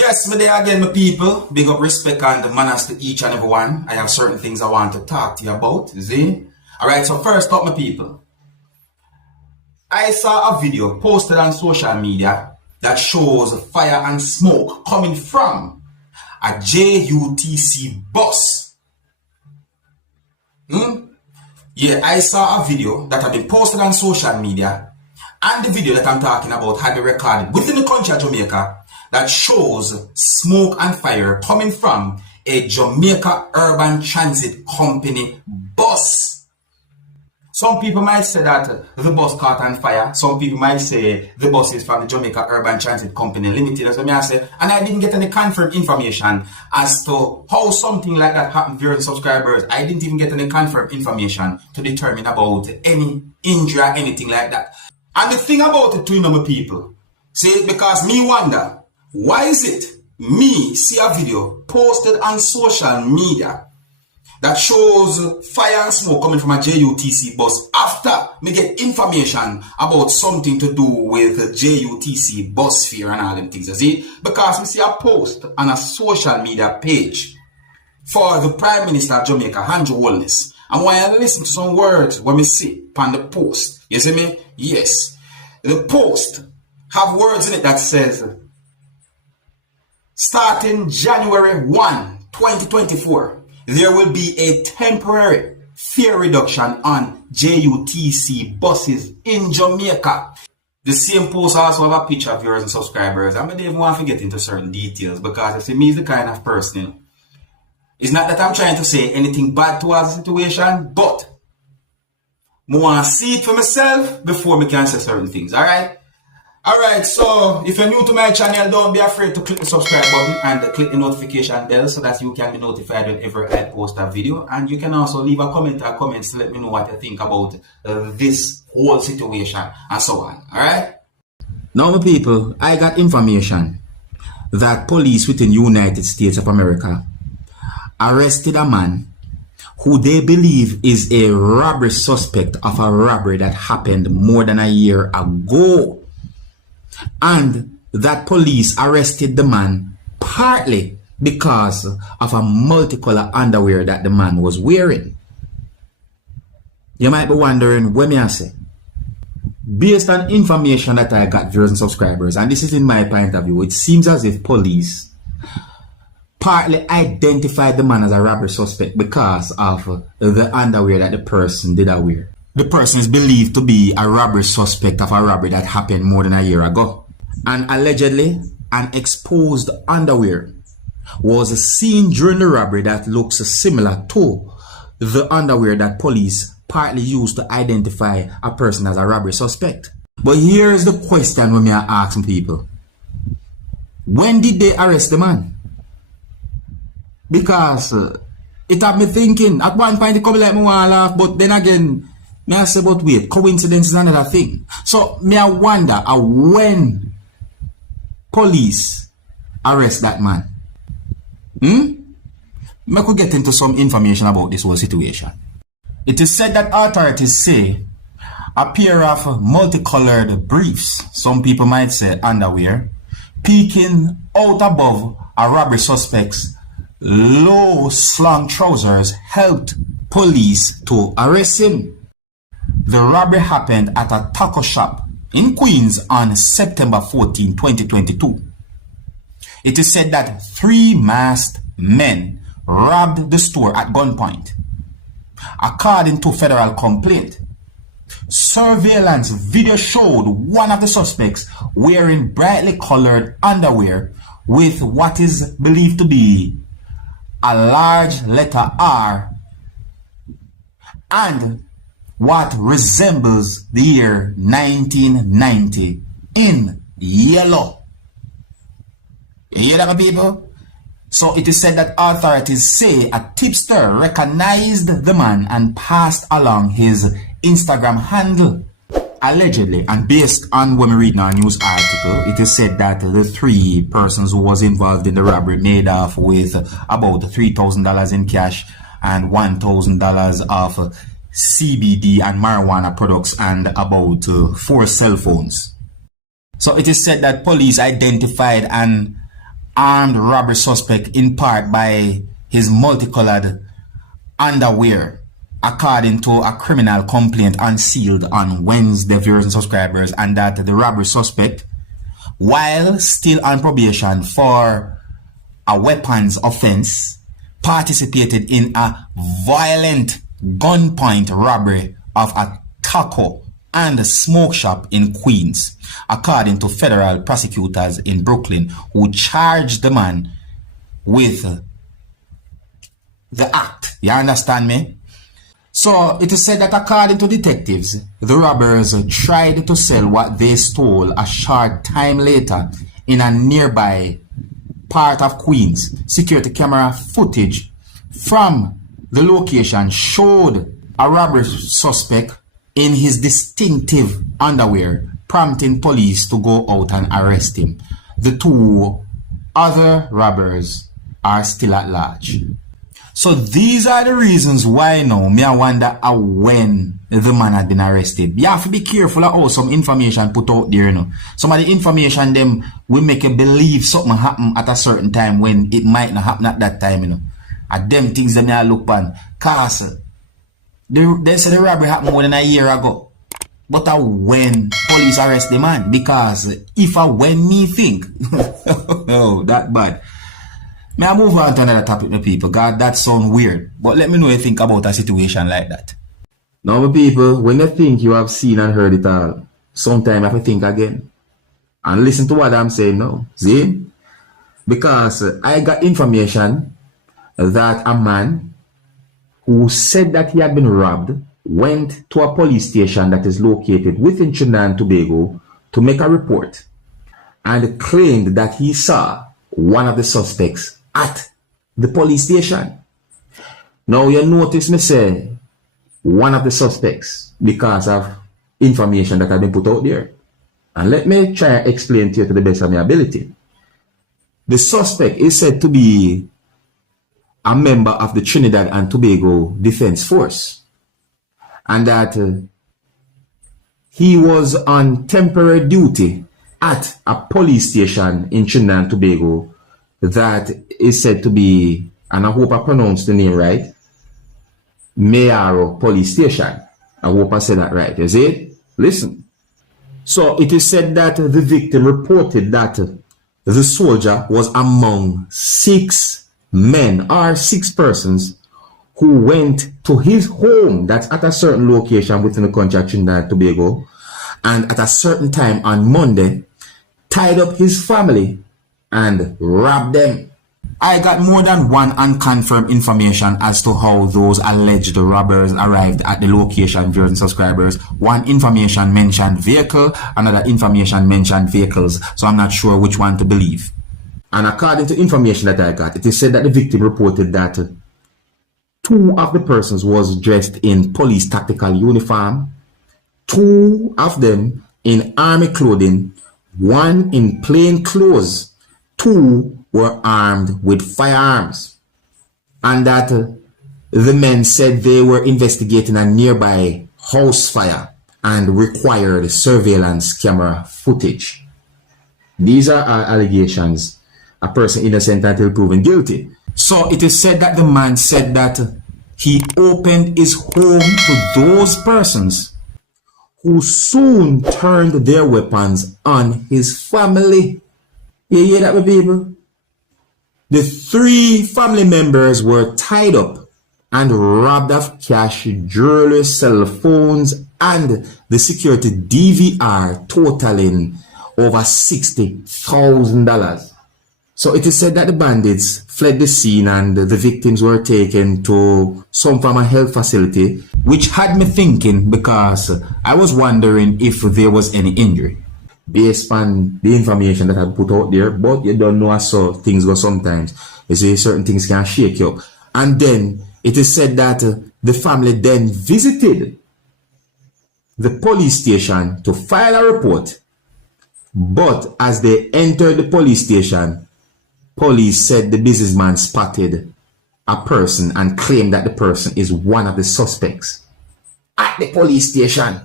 Yes, me there again, my people. Big up, respect, and manners to each and every one. I have certain things I want to talk to you about. See? Alright, so first up, my people. I saw a video posted on social media that shows fire and smoke coming from a JUTC bus. Yeah, I saw a video that had been posted on social media, and the video that I'm talking about had been recorded within the country of Jamaica that shows smoke and fire coming from a Jamaica Urban Transit Company bus. Some people might say that the bus caught on fire. Some people might say the bus is from the Jamaica Urban Transit Company Limited. As I say, and I didn't get any confirmed information as to how something like that happened, viewers and subscribers. I didn't even get any confirmed information to determine about any injury or anything like that. And the thing about it too, my people, see, because me wonder, why is it me see a video posted on social media that shows fire and smoke coming from a JUTC bus after me get information about something to do with JUTC bus fare and all them things, you see? Because we see a post on a social media page for the Prime Minister of Jamaica, Andrew Holness. And when I listen to some words when we see on the post, you see me? Yes. The post have words in it that says, starting January 1, 2024, there will be a temporary fare reduction on JUTC buses in Jamaica. The same post also have a picture of viewers and subscribers. I don't even want to get into certain details because you see, me is the kind of person, you know. It's not that I'm trying to say anything bad towards the situation, but I want to see it for myself before I can say certain things, alright? Alright, so if you're new to my channel, don't be afraid to click the subscribe button and click the notification bell so that you can be notified whenever I post a video. And you can also leave a comment or comments to let me know what you think about this whole situation and so on. Alright? Now, my people, I got information that police within United States of America arrested a man who they believe is a robbery suspect of a robbery that happened more than a year ago. And that police arrested the man partly because of a multicolor underwear that the man was wearing. You might be wondering, what may I say? Based on information that I got, viewers and subscribers, and this is in my point of view, it seems as if police partly identified the man as a robbery suspect because of the underwear that the person did wear. The person is believed to be a robbery suspect of a robbery that happened more than a year ago. And allegedly, an exposed underwear was seen during the robbery that looks similar to the underwear that police partly used to identify a person as a robbery suspect. But here's the question when we are asking people. When did they arrest the man? Because it had me thinking, at one point it could be like me want to laugh, but then again, me I say, but wait, coincidence is another thing. So me I wonder when police arrest that man. Me could get into some information about this whole situation. It is said that authorities say a pair of multicolored briefs, some people might say underwear, peeking out above a robbery suspect's low slung trousers helped police to arrest him. The robbery happened at a taco shop in Queens on September 14, 2022. It is said that 3 masked men robbed the store at gunpoint. According to federal complaint, surveillance video showed one of the suspects wearing brightly colored underwear with what is believed to be a large letter R and what resembles the year 1990 in yellow. You hear that, my people? So it is said that authorities say a tipster recognized the man and passed along his Instagram handle. Allegedly, and based on when we read our news article, it is said that the 3 persons who was involved in the robbery made off with about $3,000 in cash and $1,000 of CBD and marijuana products and about 4 cell phones. So it is said that police identified an armed robbery suspect in part by his multicolored underwear, according to a criminal complaint unsealed on Wednesday, viewers and subscribers, and that the robbery suspect, while still on probation for a weapons offense, participated in a violent gunpoint robbery of a taco and a smoke shop in Queens, according to federal prosecutors in Brooklyn, who charged the man with the act. You understand me? So it is said that according to detectives, the robbers tried to sell what they stole a short time later in a nearby part of Queens. Security camera footage from the location showed a robbery suspect in his distinctive underwear, prompting police to go out and arrest him. The two other robbers are still at large. So these are the reasons why now me I wonder when the man had been arrested. You have to be careful of how some information put out there, you know. Some of the information them will make you believe something happen at a certain time when it might not happen at that time, you know. And them things that me I look on. Cause they said the robbery happened more than a year ago. But when police arrest the man, because if I when me think no, that bad. May I move on to another topic, my people? God, that sounds weird. But let me know what you think about a situation like that. Now, my people, when you think you have seen and heard it all, sometimes I have to think again. And listen to what I'm saying now. See? Because I got information that a man who said that he had been robbed went to a police station that is located within Trinidad and Tobago to make a report and claimed that he saw one of the suspects at the police station. Now you notice me say one of the suspects because of information that had been put out there. And let me try and explain to you to the best of my ability. The suspect is said to be a member of the Trinidad and Tobago Defense Force. And that he was on temporary duty at a police station in Trinidad and Tobago that is said to be, and I hope I pronounced the name right, Mayaro Police Station. I hope I said that right. Is it? Listen. So it is said that the victim reported that the soldier was among 6 men or 6 persons who went to his home that's at a certain location within the country of Trinidad and Tobago, and at a certain time on Monday tied up his family and robbed them. I got more than one unconfirmed information as to how those alleged robbers arrived at the location, viewers and subscribers. One information mentioned vehicle, another information mentioned vehicles, so I'm not sure which one to believe. And according to information that I got, it is said that the victim reported that 2 of the persons was dressed in police tactical uniform, 2 of them in army clothing, 1 in plain clothes, 2 were armed with firearms, and that the men said they were investigating a nearby house fire and required surveillance camera footage. These are allegations. A person innocent until proven guilty. So it is said that the man said that he opened his home to those persons who soon turned their weapons on his family. You hear that, my people? The 3 family members were tied up and robbed of cash, jewelry, cell phones, and the security DVR totaling over $60,000. So it is said that the bandits fled the scene and the victims were taken to some form of health facility, which had me thinking because I was wondering if there was any injury based on the information that I put out there. But you don't know how things go sometimes. You see, certain things can shake you up. And then it is said that the family then visited the police station to file a report. But as they entered the police station, police said the businessman spotted a person and claimed that the person is one of the suspects at the police station.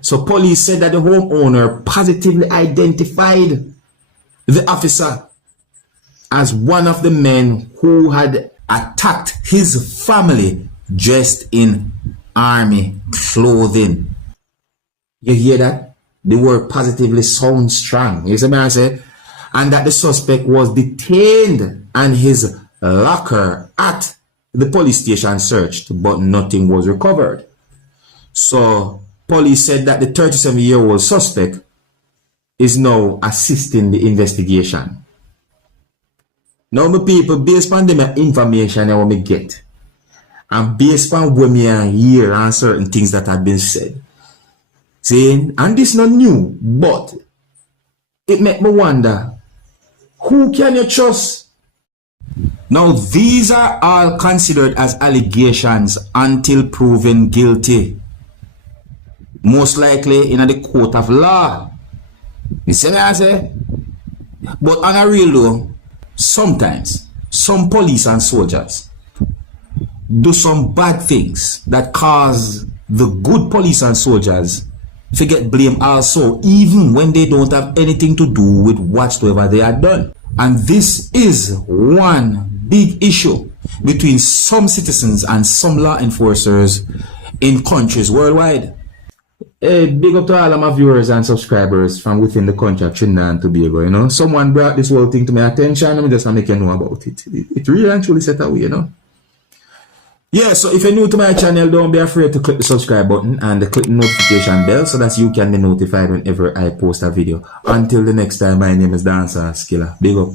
So police said that the homeowner positively identified the officer as one of the men who had attacked his family dressed in army clothing. You hear that? The word positively sounds strong. You see what I say? And that the suspect was detained and his locker at the police station searched, but nothing was recovered. So police said that the 37-year-old suspect is now assisting the investigation. Now, my people, based on the information I want me get, and based on what me hear and certain things that have been said, saying, and this is not new, but it make me wonder, who can you trust? Now, these are all considered as allegations until proven guilty. Most likely in the court of law. You see what I say? But on a real though, sometimes some police and soldiers do some bad things that cause the good police and soldiers to get blamed also, even when they don't have anything to do with whatsoever they have done. And this is one big issue between some citizens and some law enforcers in countries worldwide. Hey, big up to all of my viewers and subscribers from within the country of Trinidad and Tobago, you know. Someone brought this whole thing to my attention, and I just want to make you know about it. It really and truly set away, you know. Yeah, so if you're new to my channel, don't be afraid to click the subscribe button and click the notification bell so that you can be notified whenever I post a video. Until the next time, my name is Dancehall Skilla. Big up.